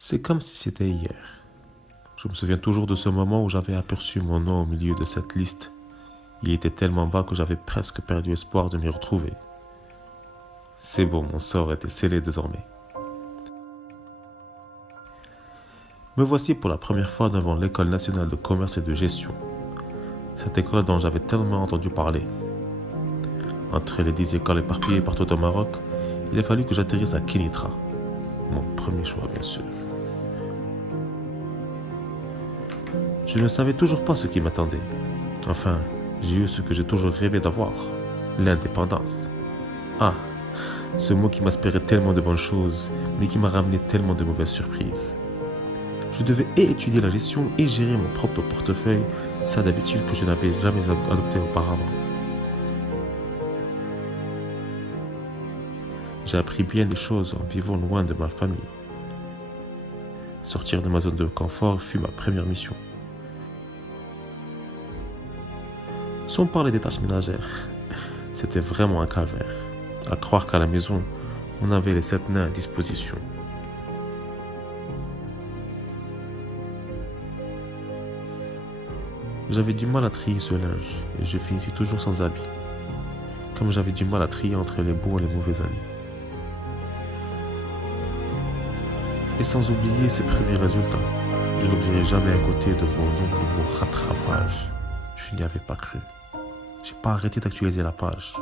C'est comme si c'était hier. Je me souviens toujours de ce moment où j'avais aperçu mon nom au milieu de cette liste. Il était tellement bas que j'avais presque perdu espoir de m'y retrouver. C'est bon, mon sort était scellé désormais. Me voici pour la première fois devant l'École nationale de commerce et de gestion. Cette école dont j'avais tellement entendu parler. Entre les 10 écoles éparpillées partout au Maroc, il a fallu que j'atterrisse à Kenitra. Mon premier choix, bien sûr. Je ne savais toujours pas ce qui m'attendait. Enfin, j'ai eu ce que j'ai toujours rêvé d'avoir, l'indépendance. Ah, ce mot qui m'aspirait tellement de bonnes choses, mais qui m'a ramené tellement de mauvaises surprises. Je devais étudier la gestion et gérer mon propre portefeuille, ça d'habitude que je n'avais jamais adopté auparavant. J'ai appris bien des choses en vivant loin de ma famille. Sortir de ma zone de confort fut ma première mission. Sans parler des tâches ménagères, c'était vraiment un calvaire. À croire qu'à la maison, on avait les 7 nains à disposition. J'avais du mal à trier ce linge et je finissais toujours sans habits. Comme j'avais du mal à trier entre les bons et les mauvais amis. Et sans oublier ses premiers résultats. Je n'oublierai jamais à côté de mon nombre de rattrapage. Je n'y avais pas cru. J'ai pas arrêté d'actualiser la page.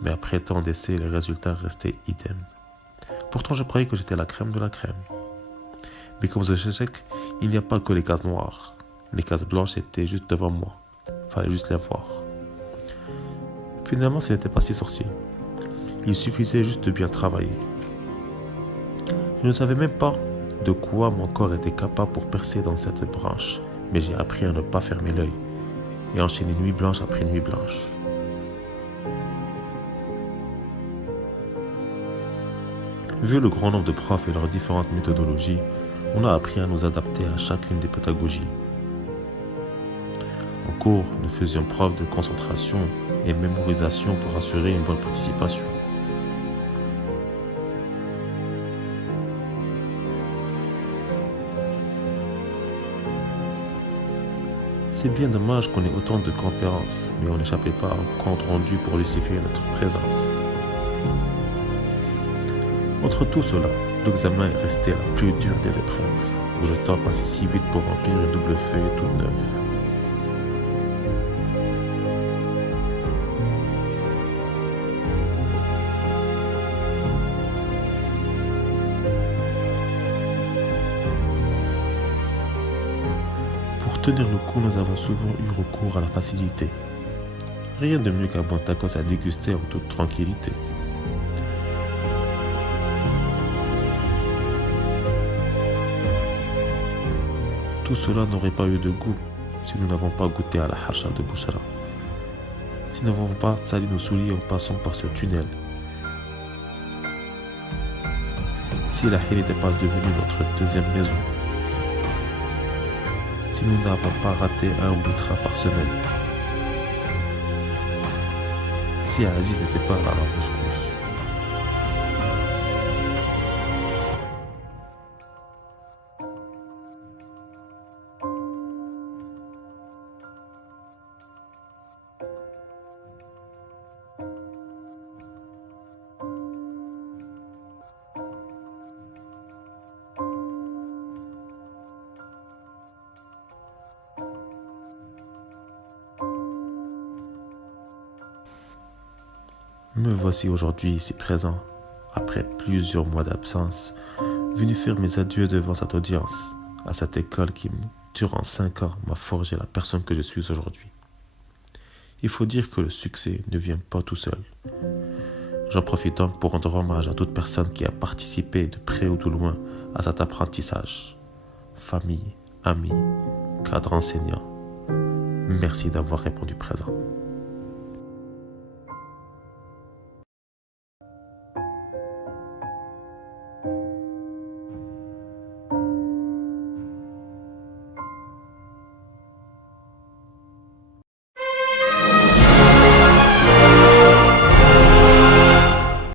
Mais après tant d'essais, les résultats restaient idem. Pourtant, je croyais que j'étais la crème de la crème. Mais comme aux échecs, il n'y a pas que les cases noires. Les cases blanches étaient juste devant moi. Fallait juste les voir. Finalement, ce n'était pas si sorcier. Il suffisait juste de bien travailler. Je ne savais même pas de quoi mon corps était capable pour percer dans cette branche, mais j'ai appris à ne pas fermer l'œil et enchaîner nuit blanche après nuit blanche. Vu le grand nombre de profs et leurs différentes méthodologies, on a appris à nous adapter à chacune des pédagogies. En cours, nous faisions preuve de concentration et mémorisation pour assurer une bonne participation. C'est bien dommage qu'on ait autant de conférences, mais on n'échappait pas au compte rendu pour justifier notre présence. Entre tout cela, l'examen est resté la plus dure des épreuves, où le temps passait si vite pour remplir une double feuille toute neuve. Pour tenir le coup, nous avons souvent eu recours à la facilité. Rien de mieux qu'un bon tacos à déguster en toute tranquillité. Tout cela n'aurait pas eu de goût si nous n'avons pas goûté à la hacha de Bouchara. Si nous n'avons pas sali nos souliers en passant par ce tunnel. Si la haie n'était pas devenue notre deuxième maison. Si nous n'avons pas raté un ou deux trains par semaine. Si Aziz n'était pas à la rescousse. Me voici aujourd'hui ici présent, après plusieurs mois d'absence, venu faire mes adieux devant cette audience, à cette école qui, durant 5 ans, m'a forgé la personne que je suis aujourd'hui. Il faut dire que le succès ne vient pas tout seul. J'en profite donc pour rendre hommage à toute personne qui a participé de près ou de loin à cet apprentissage. Famille, amis, cadres enseignants, merci d'avoir répondu présent.